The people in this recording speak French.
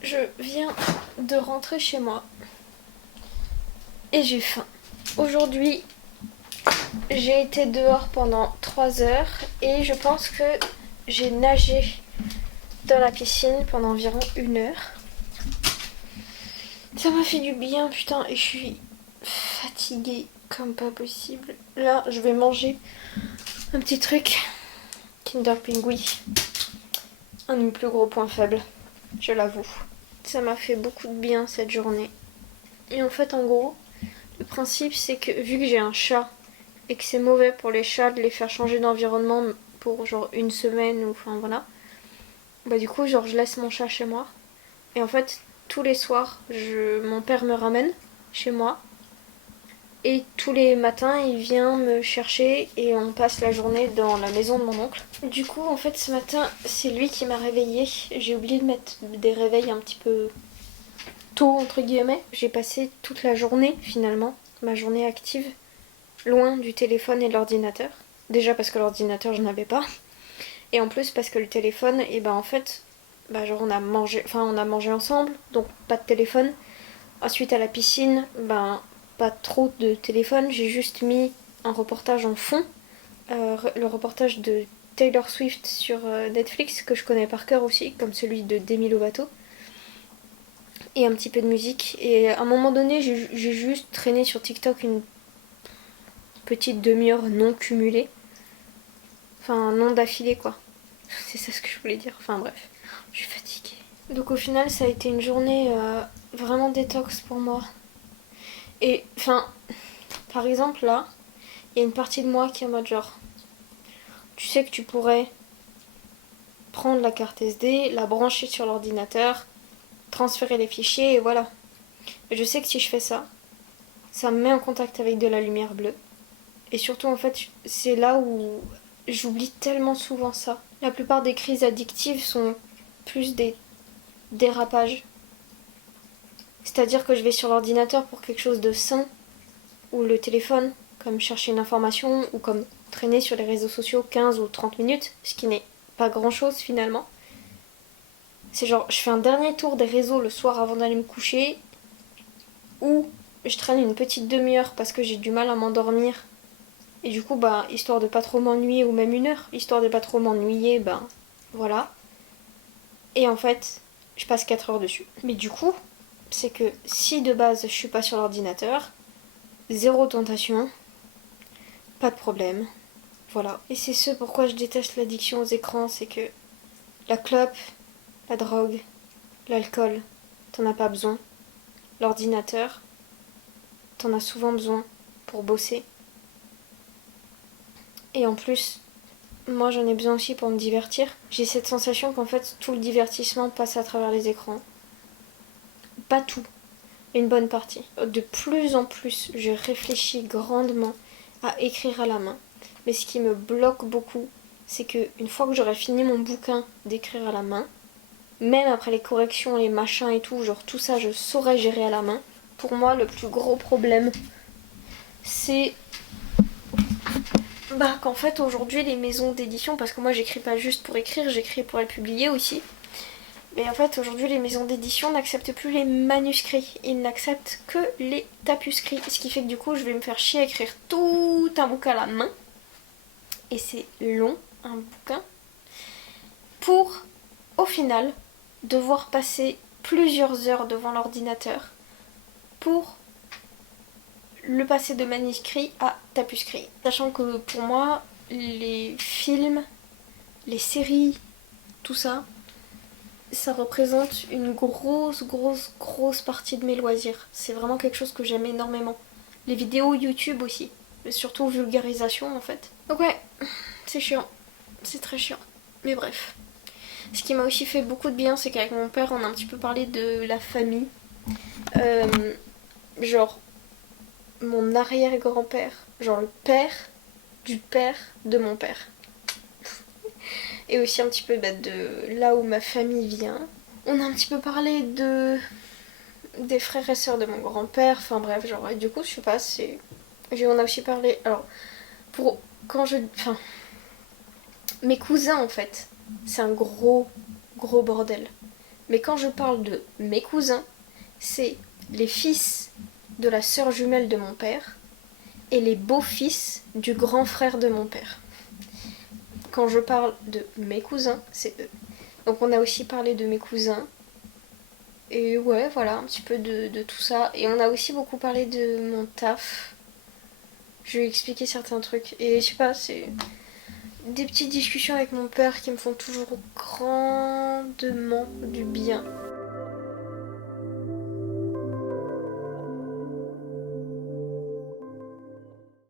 Je viens de rentrer chez moi et j'ai faim. Aujourd'hui, j'ai été dehors pendant 3 heures et je pense que j'ai nagé dans la piscine pendant environ 1 heure. Ça m'a fait du bien, putain, et je suis fatiguée comme pas possible. Là, je vais manger un petit truc Kinder Pingui. Un de mes plus gros points faibles, je l'avoue. Ça m'a fait beaucoup de bien cette journée. Et en fait, en gros, le principe c'est que vu que j'ai un chat et que c'est mauvais pour les chats de les faire changer d'environnement pour genre 1 semaine ou enfin voilà, bah du coup genre je laisse mon chat chez moi. Et en fait, tous les soirs, mon père me ramène chez moi. Et tous les matins, il vient me chercher et on passe la journée dans la maison de mon oncle. Du coup, en fait, ce matin, c'est lui qui m'a réveillée. J'ai oublié de mettre des réveils un petit peu tôt, entre guillemets. J'ai passé toute la journée, finalement, ma journée active, loin du téléphone et de l'ordinateur. Déjà parce que l'ordinateur, je n'avais pas. Et en plus parce que le téléphone, et ben en fait, bah genre on a mangé ensemble, donc pas de téléphone. Ensuite à la piscine, ben pas trop de téléphone, j'ai juste mis un reportage en fond, le reportage de Taylor Swift sur Netflix que je connais par cœur aussi, comme celui de Demi Lovato, et un petit peu de musique. Et à un moment donné, j'ai juste traîné sur TikTok une petite demi-heure non cumulée, enfin non d'affilée quoi. C'est ça ce que je voulais dire. Enfin bref, je suis fatiguée. Donc au final, ça a été une journée vraiment détox pour moi. Et enfin, par exemple là, il y a une partie de moi qui est en mode genre, tu sais que tu pourrais prendre la carte SD, la brancher sur l'ordinateur, transférer les fichiers et voilà. Mais je sais que si je fais ça, ça me met en contact avec de la lumière bleue. Et surtout en fait, c'est là où j'oublie tellement souvent ça. La plupart des crises addictives sont plus des dérapages. C'est-à-dire que je vais sur l'ordinateur pour quelque chose de sain, ou le téléphone, comme chercher une information, ou comme traîner sur les réseaux sociaux 15 ou 30 minutes, ce qui n'est pas grand-chose finalement. C'est genre, je fais un dernier tour des réseaux le soir avant d'aller me coucher, ou je traîne une petite demi-heure parce que j'ai du mal à m'endormir. Et du coup, bah, histoire de pas trop m'ennuyer, ou même 1 heure, histoire de pas trop m'ennuyer, ben voilà. Et en fait, je passe 4 heures dessus. Mais du coup, c'est que si de base je suis pas sur l'ordinateur, zéro tentation, pas de problème, voilà. Et c'est ce pourquoi je déteste l'addiction aux écrans, c'est que la clope, la drogue, l'alcool, t'en as pas besoin. L'ordinateur, t'en as souvent besoin pour bosser. Et en plus, moi j'en ai besoin aussi pour me divertir. J'ai cette sensation qu'en fait tout le divertissement passe à travers les écrans. Pas tout, une bonne partie. De plus en plus, je réfléchis grandement à écrire à la main. Mais ce qui me bloque beaucoup, c'est que une fois que j'aurai fini mon bouquin d'écrire à la main, même après les corrections, les machins et tout, genre tout ça je saurais gérer à la main. Pour moi le plus gros problème c'est qu'en fait aujourd'hui les maisons d'édition, parce que moi j'écris pas juste pour écrire, j'écris pour les publier aussi. Mais en fait aujourd'hui les maisons d'édition n'acceptent plus les manuscrits, ils n'acceptent que les tapuscrits. Ce qui fait que du coup je vais me faire chier à écrire tout un bouquin à la main. Et c'est long, un bouquin. Pour au final devoir passer plusieurs heures devant l'ordinateur pour le passer de manuscrit à tapuscrit. Sachant que pour moi, les films, les séries, tout ça, ça représente une grosse partie de mes loisirs. C'est vraiment quelque chose que j'aime énormément. Les vidéos YouTube aussi, mais surtout vulgarisation en fait. Donc ouais, c'est chiant, c'est très chiant. Mais bref. Ce qui m'a aussi fait beaucoup de bien, c'est qu'avec mon père, on a un petit peu parlé de la famille. Genre, mon arrière-grand-père, genre le père du père de mon père. Et aussi un petit peu de là où ma famille vient. On a un petit peu parlé des frères et sœurs de mon grand-père, enfin bref, genre, et du coup, je sais pas, on a aussi parlé, alors, mes cousins en fait, c'est un gros bordel. Mais quand je parle de mes cousins, c'est les fils de la sœur jumelle de mon père et les beaux-fils du grand frère de mon père. Quand je parle de mes cousins, c'est eux. Donc on a aussi parlé de mes cousins. Et ouais, voilà, un petit peu de tout ça. Et on a aussi beaucoup parlé de mon taf. Je lui ai expliqué certains trucs. Et je sais pas, c'est des petites discussions avec mon père qui me font toujours grandement du bien.